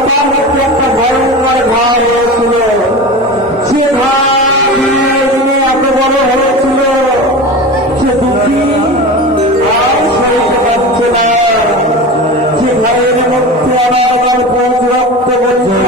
মাথার মধ্যে একটা ভয়ঙ্কর ঘা হয়েছিল। সে ঘা দিনে দিনে এত বড় হয়েছিল, সে দুঃখী আর সইতে পারছে না। সে ঘরের মধ্যে আমার পৌঁছ রক্ত বলছে,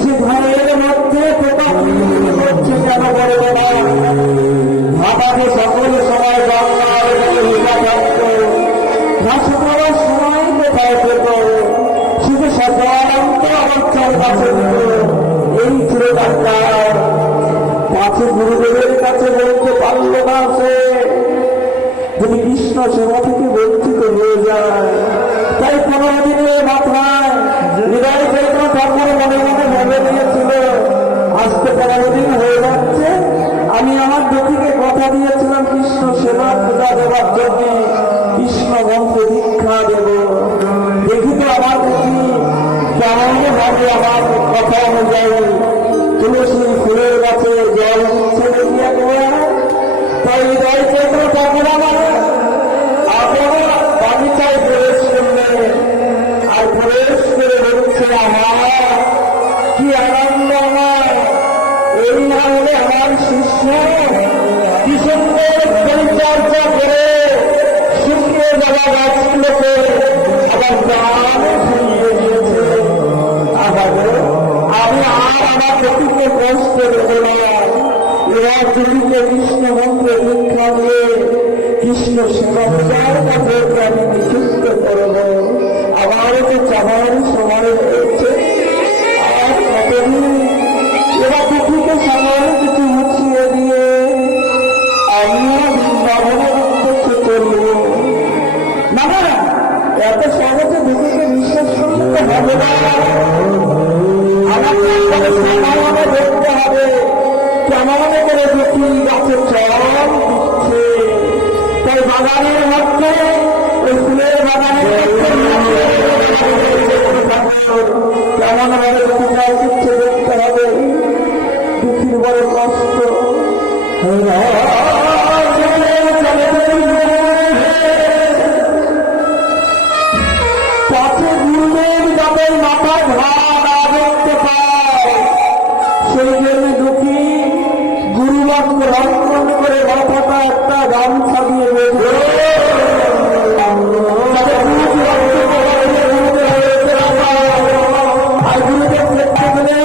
সে ঘরের মধ্যে পোকা করছে কেন বলবে না। ভাবাকে সকল সময় বাংলার হিসা থাকত, ঘাস করার সময় কোথায় পেত, শুধু সাধারণত অবস্থার কাছে দিত। এই ছিল ডাক্তার। কাছে গুরুদেবের কাছে বলতে পারল না সে, যদি কৃষ্ণ সেবা থেকে বঞ্চিত হয়ে যায়। তাই 15 দিনের মাথায় হৃদয় চৈত্র ঠাকুর মনে মনে ভেবে নিয়েছিল, আজকে 15 দিন হয়ে যাচ্ছে, আমি আমার দুঃখীকে কথা দিয়েছিলাম কৃষ্ণ সেবা পূজা দেওয়ার জন্য, কৃষ্ণ মন্ত্রে দীক্ষা দেব। দেখি তো আমার দুঃখী কেমন ভাবে আমার কথা অনুযায়ী তুলসী ফুলের গাছে জল দিচ্ছে দেখি একবার। তাই হৃদয় চৈত্র ঠাকুর আমার আপনারা বাগিচায় প্রবেশ করলেন, আর প্রবেশ করে বলছে, আমার কি আনন্দ, আমার এই না হলে আমার শিষ্য কি সুন্দর পরিচর্যা করে শুকিয়ে যাওয়া গাছগুলোকে আবার প্রাণে ফিরিয়ে দিয়েছে। আমি আর আমার প্রতিকে কষ্ট দেব না। এবার প্রতিকে কৃষ্ণ মন্ত্রে দীক্ষা দিয়ে কৃষ্ণ সেবা পূজার কাছে আমি নিযুক্ত করব। আমার যে চাওয়ার সময় হয়েছে, আর কতদিন। এবার প্রতিকে সামান্য কিছু মুছিয়ে দিয়ে আমিও বৃন্দাবনের উদ্দেশ্যে চলব। না না, এত সহজে দুটিকে বিশ্বাস করলে তো হবে না। আমাকে সামান্য দেখতে হবে কেমন করে দুটি গাছে জল দিচ্ছে। তাই বাগানের মধ্যে, ওই ফুলের বাগানের মধ্যে কেমন ভাবে দুটি জল দিচ্ছে দেখতে হবে। দুঃখীর বড় কষ্ট। পথে গুরুদেব যাদের মাথায় ভাড়া দেখতে পায়, সেই জন্য দুঃখী গুরুবাক্য রক্ষণ করে মাথাটা একটা গামছা দিয়ে বেঁধে আর গুরুদেব দেখতে পেলে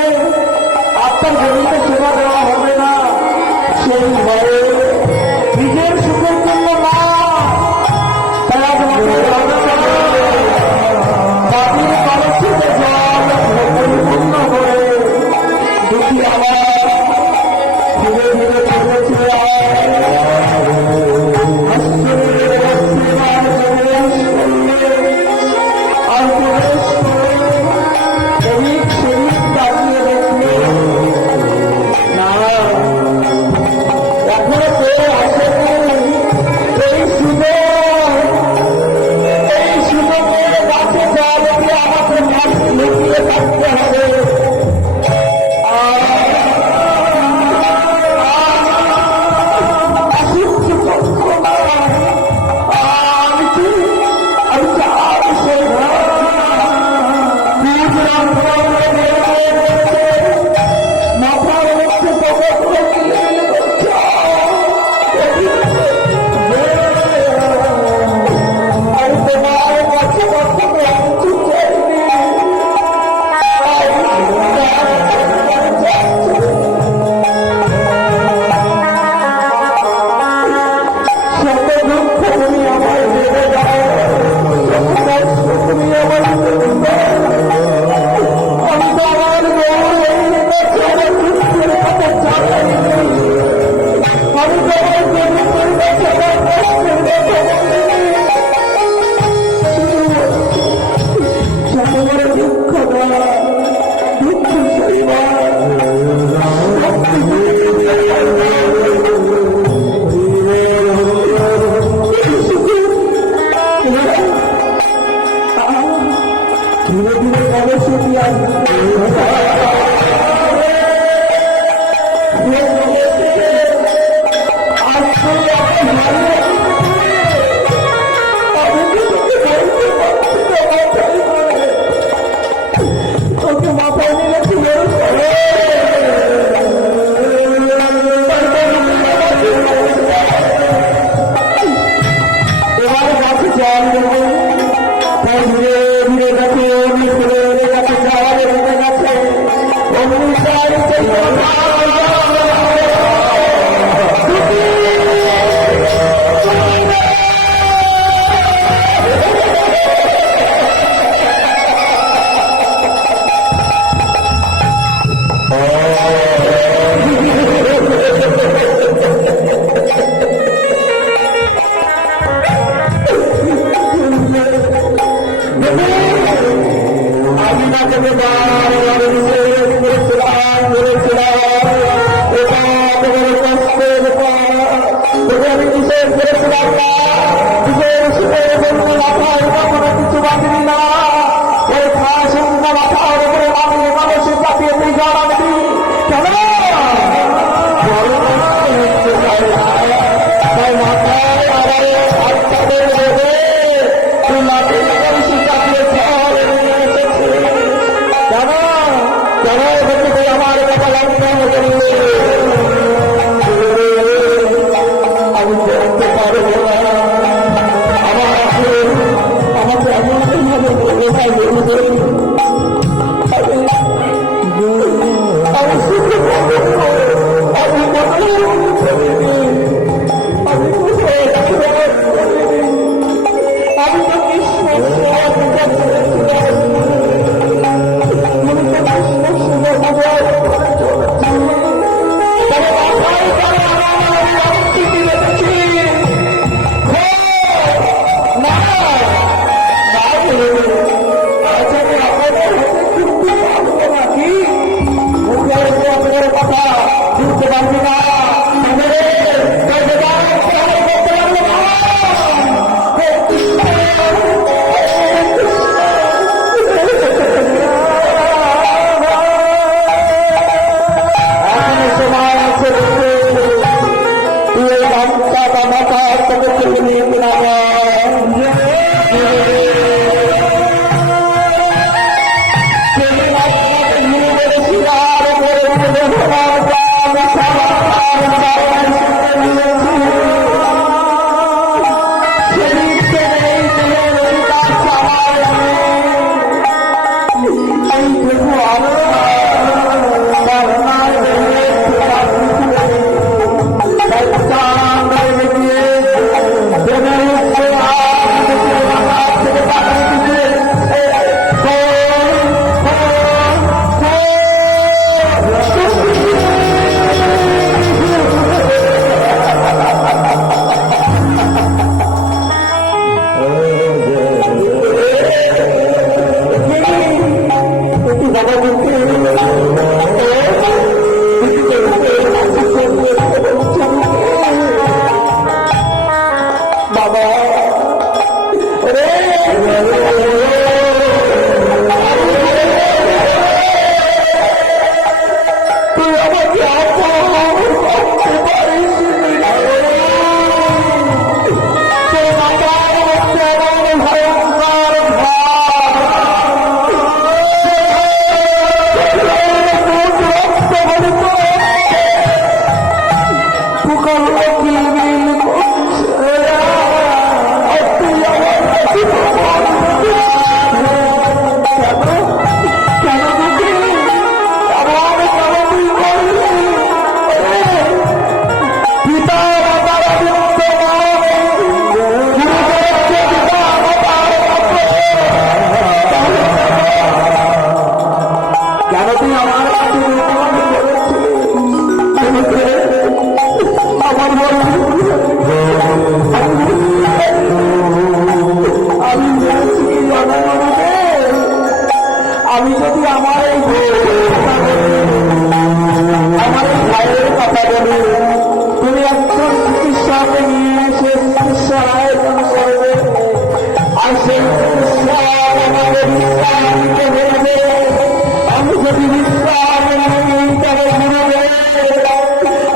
আমি যদি আমার এই আমার এই ভাইয়ের কথা বলি, তুমি একজন চিকিৎসাকে নিয়ে এসে চিকিৎসা আয়োজন করবে, আর সেই চিকিৎসা আমাকে বিশ্রাম নিতে হবে। আমি যদি বিশ্রাম নিই তবে ঘুরবে,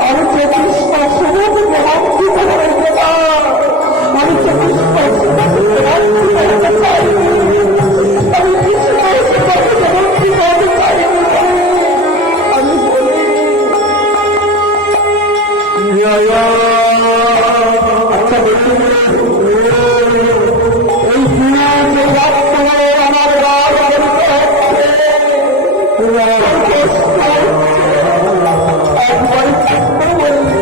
আমি চিকিৎসা শুরু থেকে বঞ্চিত হইতে পার, আমি চিকিৎসা শুরু থেকে বঞ্চিত হইতে পারিনি, আমি চিকিৎসা শুরু থেকে বঞ্চিত হতে পারিনি। আমি বলি আচ্ছা দেখুন, এই দুনিয়াতে রক্ত আমার গাছ একবার থাকতে বললি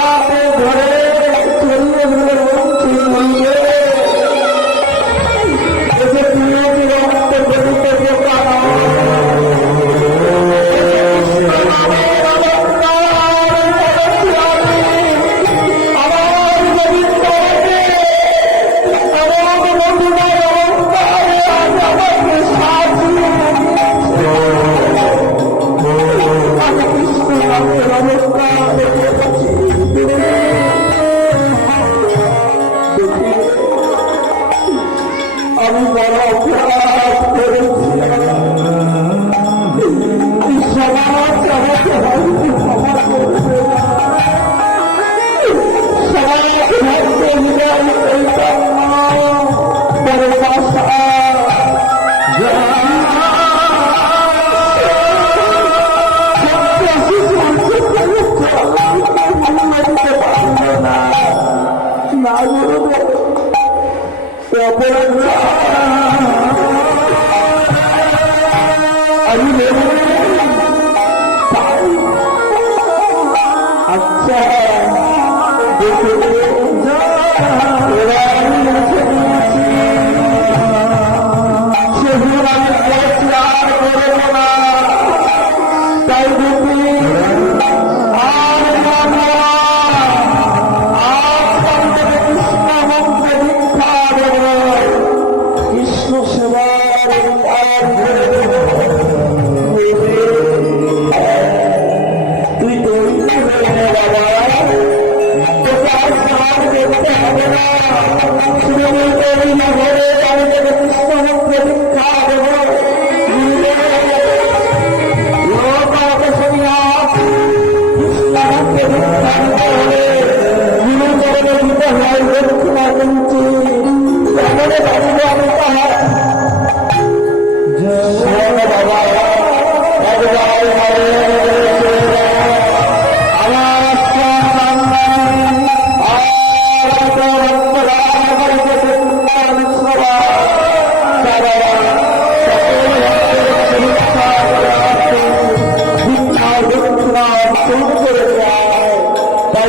হাতে ধরে চলিয়ে ধরে বলছি বলবে এসে দুনিয়াতে রক্ত গলিতে আমি বড় অপরাধ করেছি। সমাজ আমাকে হয়তো ক্ষমা করবে না, সমাজ হয়তো হৃদয় চৈতন্য বড় ভাষা না গুরুদেব, অপরাধ আমি আচ্ছা দেখে সেগুলো আমি বলছি আর করবো না, তাই দেখি আর কৃষ্ণ সেবার তুই তৈরি হয়ে বাবা, তোকে আর সমাজ দেখতে হবে না, শুনে তৈরি না হলে আমি তোকে কৃষ্ণ প্রতীক্ষা দেব। লোক আমাকে শুনিয়া কৃষ্ণ প্রতীক্ষা দিতে হলে গুরুচরণে দিতে হয় দক্ষিণা কিনছি, তেমনে বাড়িতে আমি তাহার বাবা তাই